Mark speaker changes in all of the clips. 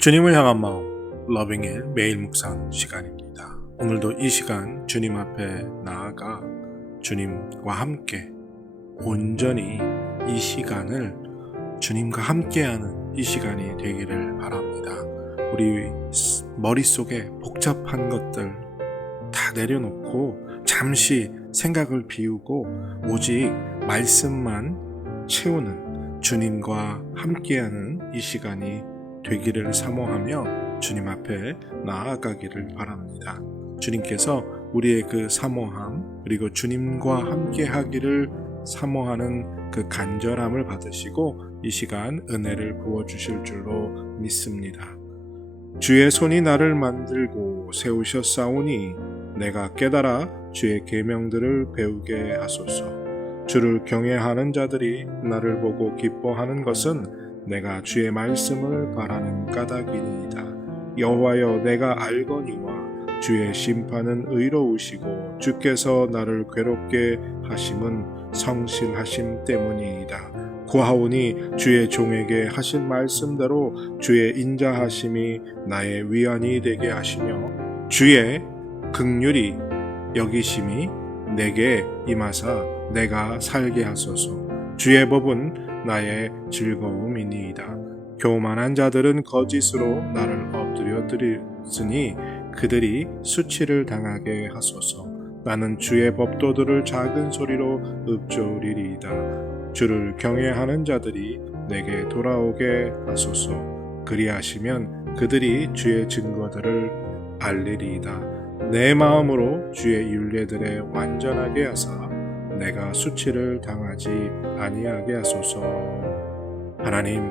Speaker 1: 주님을 향한 마음 러빙의 매일 묵상 시간입니다. 오늘도 이 시간 주님 앞에 나아가 주님과 함께 온전히 이 시간을 주님과 함께하는 이 시간이 되기를 바랍니다. 우리 머릿속에 복잡한 것들 다 내려놓고 잠시 생각을 비우고 오직 말씀만 채우는 주님과 함께하는 이 시간이 되기를 사모하며 주님 앞에 나아가기를 바랍니다. 주님께서 우리의 그 사모함 그리고 주님과 함께 하기를 사모하는 그 간절함을 받으시고 이 시간 은혜를 부어 주실 줄로 믿습니다. 주의 손이 나를 만들고 세우셨사오니 내가 깨달아 주의 계명들을 배우게 하소서. 주를 경외하는 자들이 나를 보고 기뻐하는 것은 내가 주의 말씀을 바라는 까닭이니이다. 여호와여 내가 알거니와 주의 심판은 의로우시고 주께서 나를 괴롭게 하심은 성실하심 때문이이다. 구하오니 주의 종에게 하신 말씀대로 주의 인자하심이 나의 위안이 되게 하시며 주의 극률이 여기심이 내게 임하사 내가 살게 하소서. 주의 법은 나의 즐거움이니이다. 교만한 자들은 거짓으로 나를 엎드려 드리으니 그들이 수치를 당하게 하소서. 나는 주의 법도들을 작은 소리로 읊조리리이다. 주를 경외하는 자들이 내게 돌아오게 하소서. 그리하시면 그들이 주의 증거들을 알리리이다. 내 마음으로 주의 윤례들에 완전하게 하사 내가 수치를 당하지 아니하게 하소서. 하나님,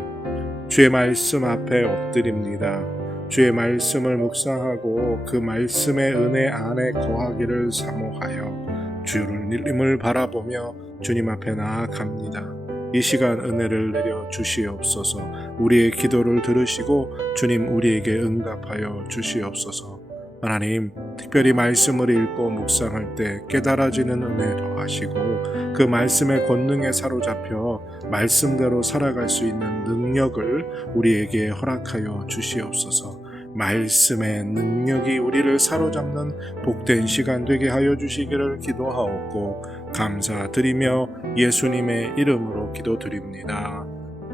Speaker 1: 주의 말씀 앞에 엎드립니다. 주의 말씀을 묵상하고 그 말씀의 은혜 안에 거하기를 사모하여 주님을 바라보며 주님 앞에 나아갑니다. 이 시간 은혜를 내려 주시옵소서. 우리의 기도를 들으시고 주님 우리에게 응답하여 주시옵소서. 하나님, 특별히 말씀을 읽고 묵상할 때 깨달아지는 은혜 더하시고 그 말씀의 권능에 사로잡혀 말씀대로 살아갈 수 있는 능력을 우리에게 허락하여 주시옵소서. 말씀의 능력이 우리를 사로잡는 복된 시간 되게 하여 주시기를 기도하옵고 감사드리며 예수님의 이름으로 기도드립니다.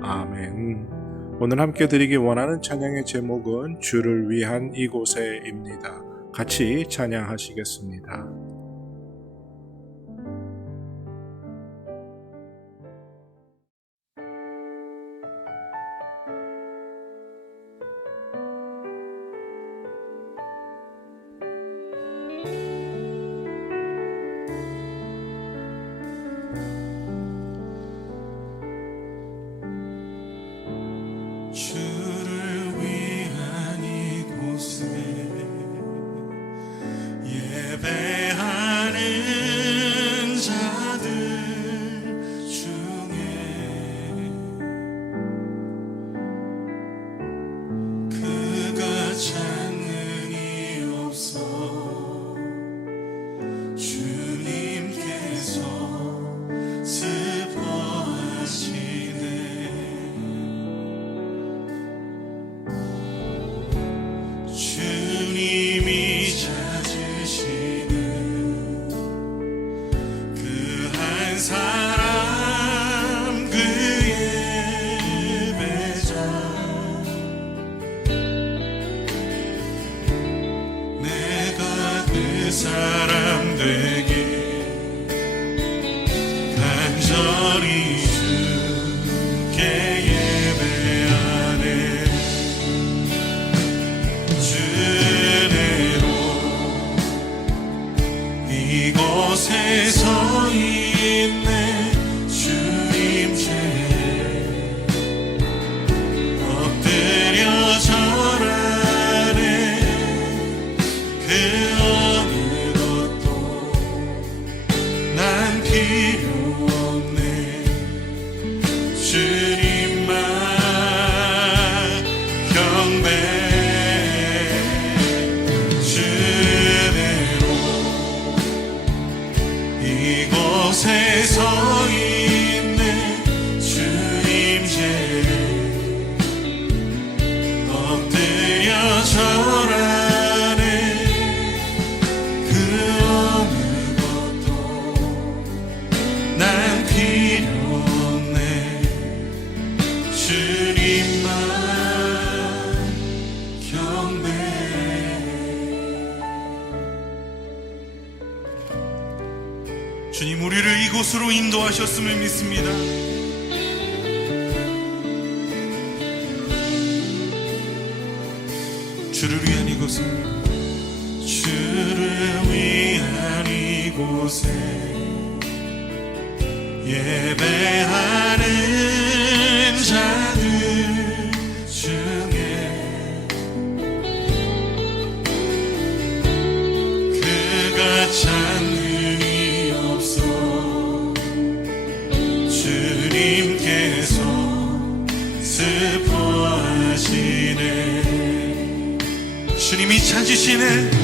Speaker 1: 아멘. 오늘 함께 드리기 원하는 찬양의 제목은 주를 위한 이곳에입니다. 같이 찬양하시겠습니다.
Speaker 2: 주님 우리를 이곳으로 인도하셨음을 믿습니다. 주를 위한 이곳은 주를 위한 이곳에 예배하 찾으시네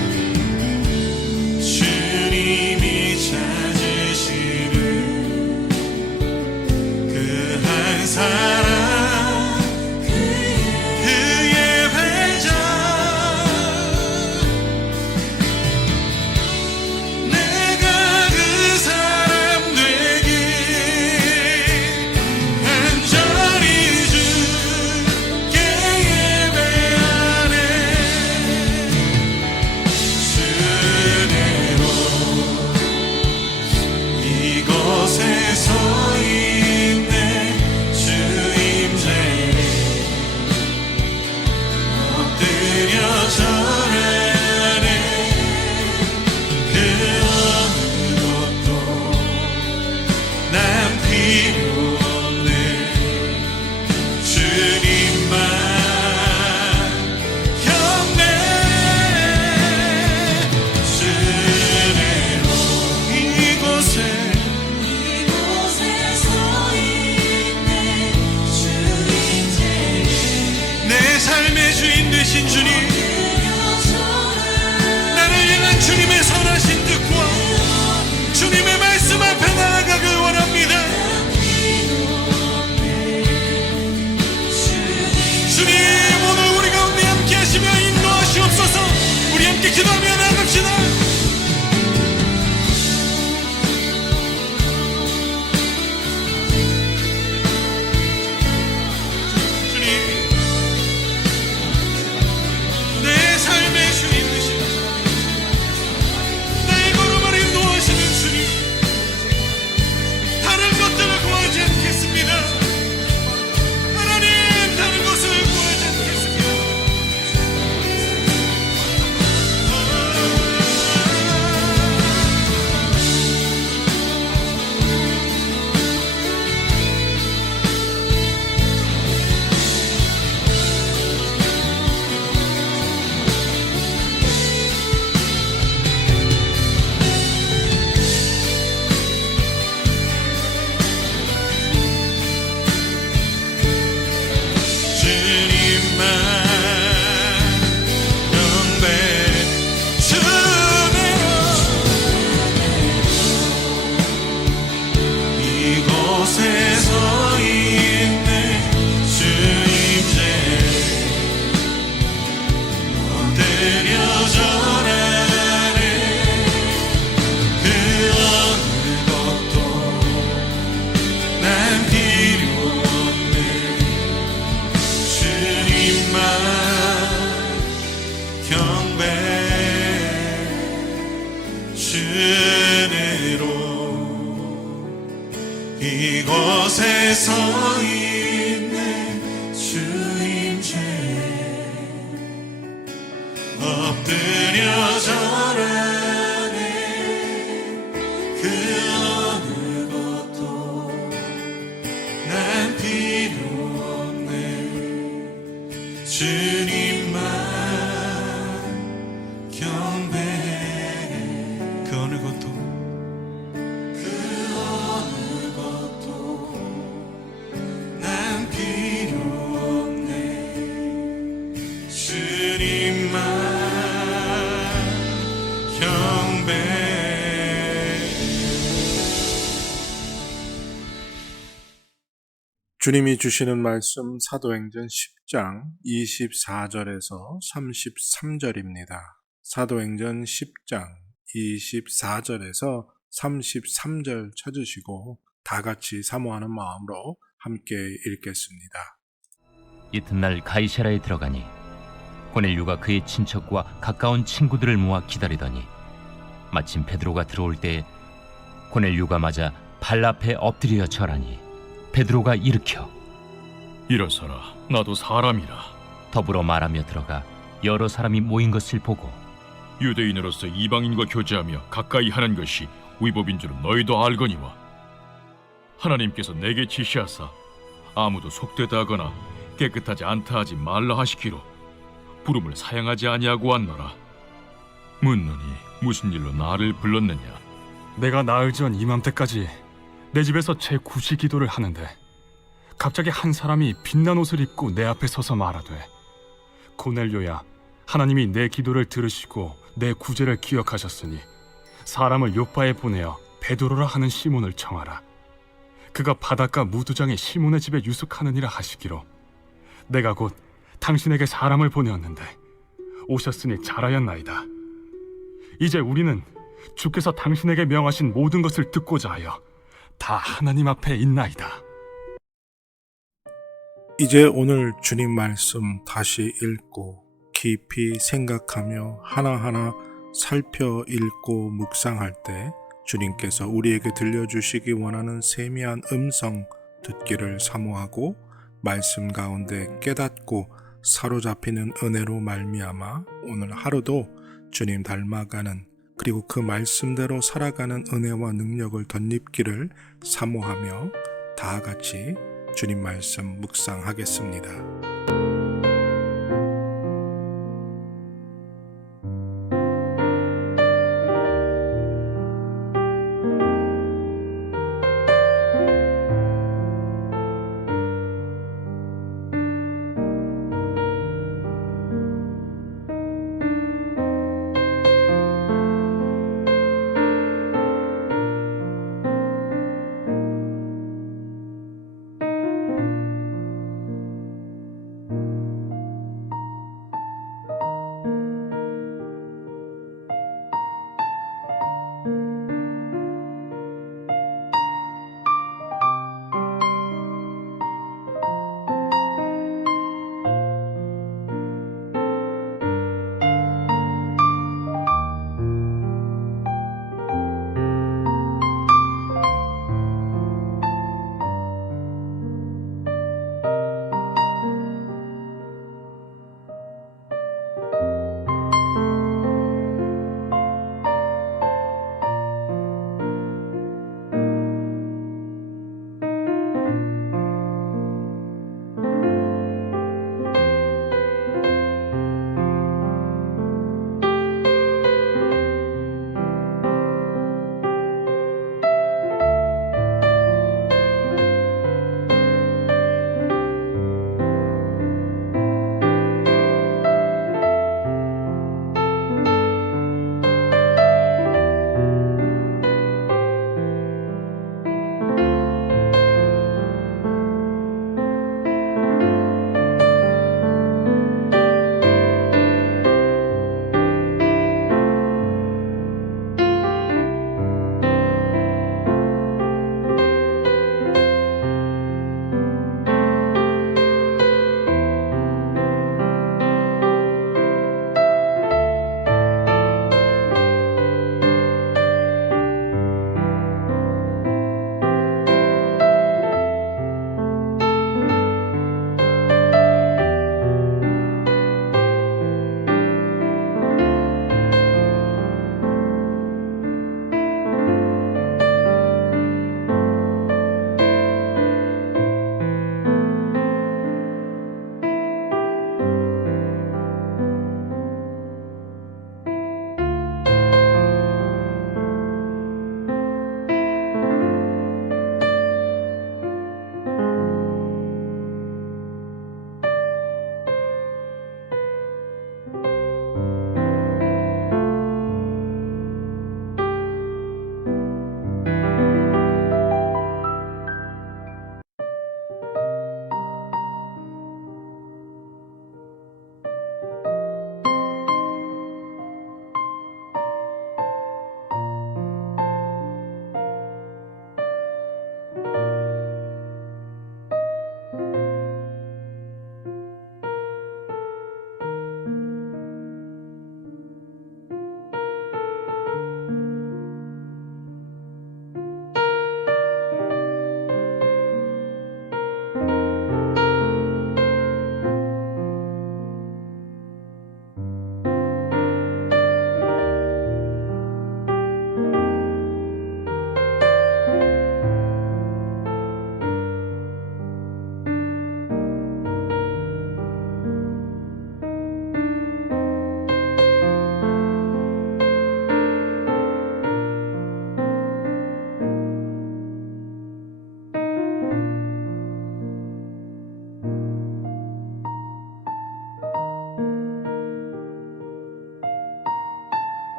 Speaker 1: 주님이 주시는 말씀 사도행전 10장 24절에서 33절입니다. 사도행전 10장 24절에서 33절 찾으시고 다 같이 사모하는 마음으로 함께 읽겠습니다.
Speaker 3: 이튿날 가이사라에 들어가니 고넬류가 그의 친척과 가까운 친구들을 모아 기다리더니 마침 베드로가 들어올 때 고넬류가 맞아 발 앞에 엎드려 절하니 베드로가 일으켜
Speaker 4: 일어서라. 나도 사람이라.
Speaker 3: 더불어 말하며 들어가 여러 사람이 모인 것을 보고
Speaker 4: 유대인으로서 이방인과 교제하며 가까이 하는 것이 위법인 줄은 너희도 알거니와 하나님께서 내게 지시하사 아무도 속되다 하거나 깨끗하지 않다 하지 말라 하시기로 부름을 사양하지 아니하고 왔노라. 묻노니 무슨 일로 나를 불렀느냐?
Speaker 5: 내가 나흘 전 이맘때까지 내 집에서 제 구시 기도를 하는데 갑자기 한 사람이 빛난 옷을 입고 내 앞에 서서 말하되 고넬료야 하나님이 내 기도를 들으시고 내 구제를 기억하셨으니 사람을 요바에 보내어 베드로라 하는 시몬을 청하라. 그가 바닷가 무두장의 시몬의 집에 유숙하느니라 하시기로 내가 곧 당신에게 사람을 보내었는데 오셨으니 잘하였나이다. 이제 우리는 주께서 당신에게 명하신 모든 것을 듣고자 하여 다 하나님 앞에 있나이다.
Speaker 1: 이제 오늘 주님 말씀 다시 읽고 깊이 생각하며 하나하나 살펴 읽고 묵상할 때 주님께서 우리에게 들려주시기 원하는 세미한 음성 듣기를 사모하고 말씀 가운데 깨닫고 사로잡히는 은혜로 말미암아 오늘 하루도 주님 닮아가는 그리고 그 말씀대로 살아가는 은혜와 능력을 덧입기를 사모하며 다 같이 주님 말씀 묵상하겠습니다.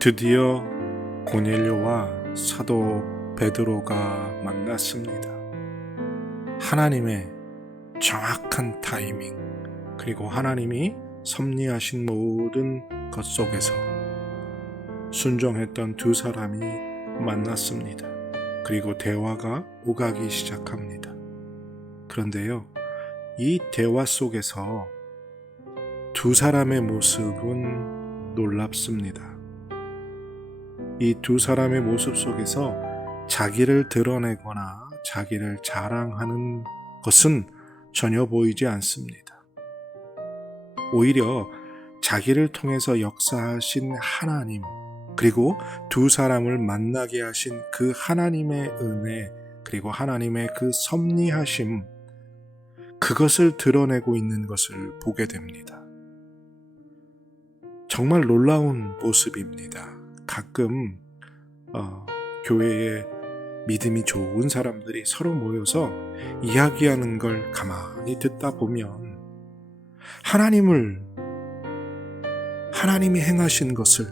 Speaker 1: 드디어 고넬료와 사도 베드로가 만났습니다. 하나님의 정확한 타이밍, 그리고 하나님이 섭리하신 모든 것 속에서 순종했던 두 사람이 만났습니다. 그리고 대화가 오가기 시작합니다. 그런데요, 이 대화 속에서 두 사람의 모습은 놀랍습니다. 이 두 사람의 모습 속에서 자기를 드러내거나 자기를 자랑하는 것은 전혀 보이지 않습니다. 오히려 자기를 통해서 역사하신 하나님, 그리고 두 사람을 만나게 하신 그 하나님의 은혜, 그리고 하나님의 그 섭리하심, 그것을 드러내고 있는 것을 보게 됩니다. 정말 놀라운 모습입니다. 가끔 어, 교회에 믿음이 좋은 사람들이 서로 모여서 이야기하는 걸 가만히 듣다 보면 하나님을 하나님이 행하신 것을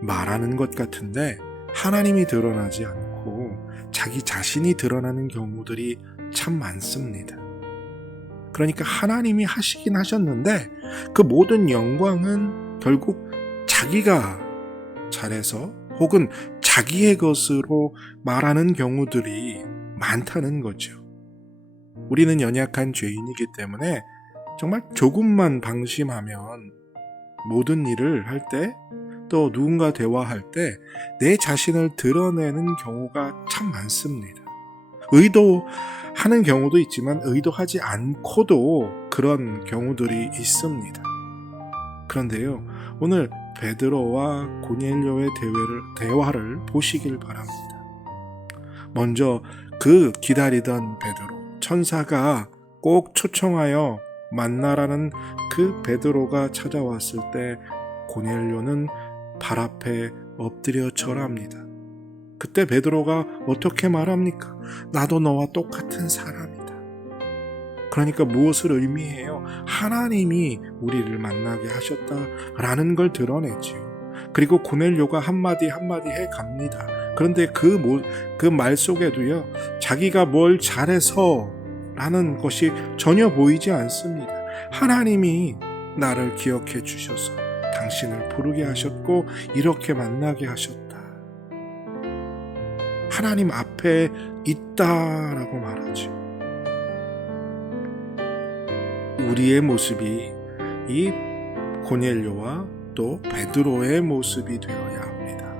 Speaker 1: 말하는 것 같은데 하나님이 드러나지 않고 자기 자신이 드러나는 경우들이 참 많습니다. 그러니까 하나님이 하시긴 하셨는데 그 모든 영광은 결국 자기가 잘해서 혹은 자기의 것으로 말하는 경우들이 많다는 거죠. 우리는 연약한 죄인이기 때문에 정말 조금만 방심하면 모든 일을 할 때 또 누군가 대화할 때 내 자신을 드러내는 경우가 참 많습니다. 의도하는 경우도 있지만 의도하지 않고도 그런 경우들이 있습니다. 그런데요, 오늘 베드로와 고넬료의 대회를, 대화를 보시길 바랍니다. 먼저 그 기다리던 베드로, 천사가 꼭 초청하여 만나라는 그 베드로가 찾아왔을 때 고넬료는 발 앞에 엎드려 절합니다. 그때 베드로가 어떻게 말합니까? 나도 너와 똑같은 사람이다. 그러니까 무엇을 의미해요? 하나님이 우리를 만나게 하셨다라는 걸 드러내지요. 그리고 고넬료가 한마디 한마디 해 갑니다. 그런데 그그말 속에도요, 자기가 뭘 잘해서 라는 것이 전혀 보이지 않습니다. 하나님이 나를 기억해 주셔서 당신을 부르게 하셨고, 이렇게 만나게 하셨다. 하나님 앞에 있다라고 말하죠. 우리의 모습이 이 고넬료와 또 베드로의 모습이 되어야 합니다.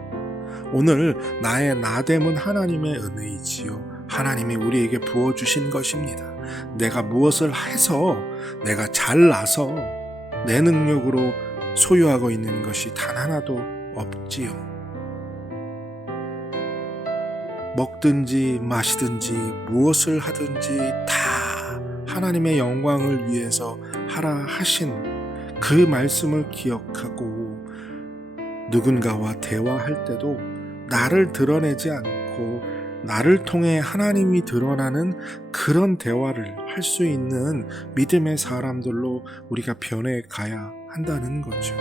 Speaker 1: 오늘 나의 나됨은 하나님의 은혜이지요. 하나님이 우리에게 부어주신 것입니다. 내가 무엇을 해서 내가 잘나서 내 능력으로 소유하고 있는 것이 단 하나도 없지요. 먹든지 마시든지 무엇을 하든지 다 하나님의 영광을 위해서 하라 하신 그 말씀을 기억하고 누군가와 대화할 때도 나를 드러내지 않고 나를 통해 하나님이 드러나는 그런 대화를 할 수 있는 믿음의 사람들로 우리가 변해 가야 한다는 거죠.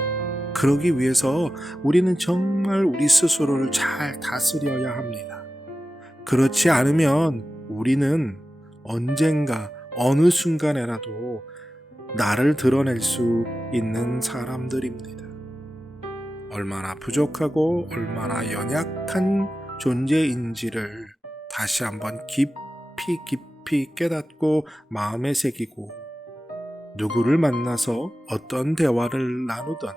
Speaker 1: 그러기 위해서 우리는 정말 우리 스스로를 잘 다스려야 합니다. 그렇지 않으면 우리는 언젠가 어느 순간에라도 나를 드러낼 수 있는 사람들입니다. 얼마나 부족하고 얼마나 연약한 존재인지를 다시 한번 깊이 깊이 깨닫고 마음에 새기고 누구를 만나서 어떤 대화를 나누던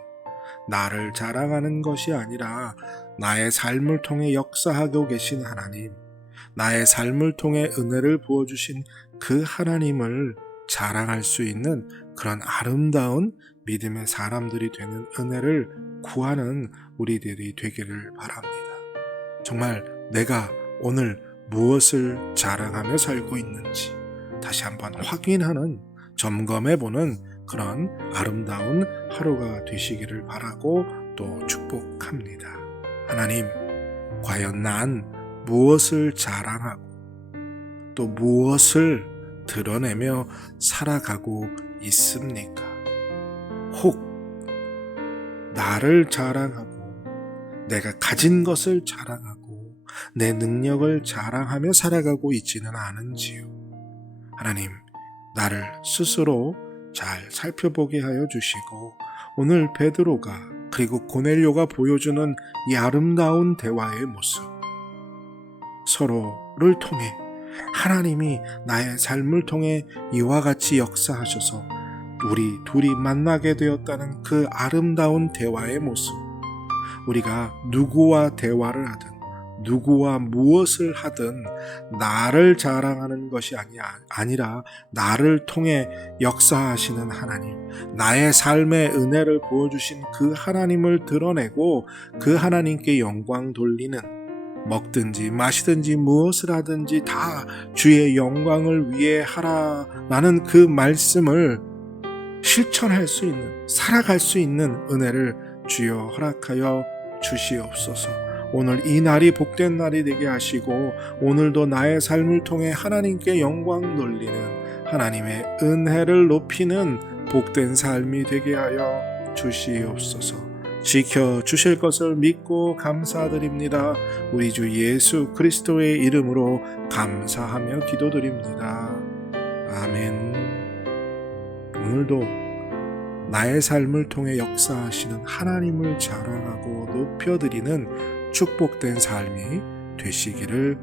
Speaker 1: 나를 자랑하는 것이 아니라 나의 삶을 통해 역사하고 계신 하나님, 나의 삶을 통해 은혜를 부어주신 그 하나님을 자랑할 수 있는 그런 아름다운 믿음의 사람들이 되는 은혜를 구하는 우리들이 되기를 바랍니다. 정말 내가 오늘 무엇을 자랑하며 살고 있는지 다시 한번 확인하는 점검해 보는 그런 아름다운 하루가 되시기를 바라고 또 축복합니다. 하나님, 과연 난 무엇을 자랑하고 또 무엇을 드러내며 살아가고 있습니까? 혹 나를 자랑하고 내가 가진 것을 자랑하고 내 능력을 자랑하며 살아가고 있지는 않은지요. 하나님, 나를 스스로 잘 살펴보게 하여 주시고 오늘 베드로가 그리고 고넬료가 보여주는 이 아름다운 대화의 모습 서로를 통해 하나님이 나의 삶을 통해 이와 같이 역사하셔서 우리 둘이 만나게 되었다는 그 아름다운 대화의 모습. 우리가 누구와 대화를 하든 누구와 무엇을 하든 나를 자랑하는 것이 아니야, 아니라 나를 통해 역사하시는 하나님, 나의 삶의 은혜를 보여주신 그 하나님을 드러내고 그 하나님께 영광 돌리는 먹든지 마시든지 무엇을 하든지 다 주의 영광을 위해 하라라는 그 말씀을 실천할 수 있는, 살아갈 수 있는 은혜를 주여 허락하여 주시옵소서. 오늘 이 날이 복된 날이 되게 하시고 오늘도 나의 삶을 통해 하나님께 영광 돌리는 하나님의 은혜를 높이는 복된 삶이 되게 하여 주시옵소서. 지켜 주실 것을 믿고 감사드립니다. 우리 주 예수 그리스도의 이름으로 감사하며 기도드립니다. 아멘. 오늘도 나의 삶을 통해 역사하시는 하나님을 자랑하고 높여드리는 축복된 삶이 되시기를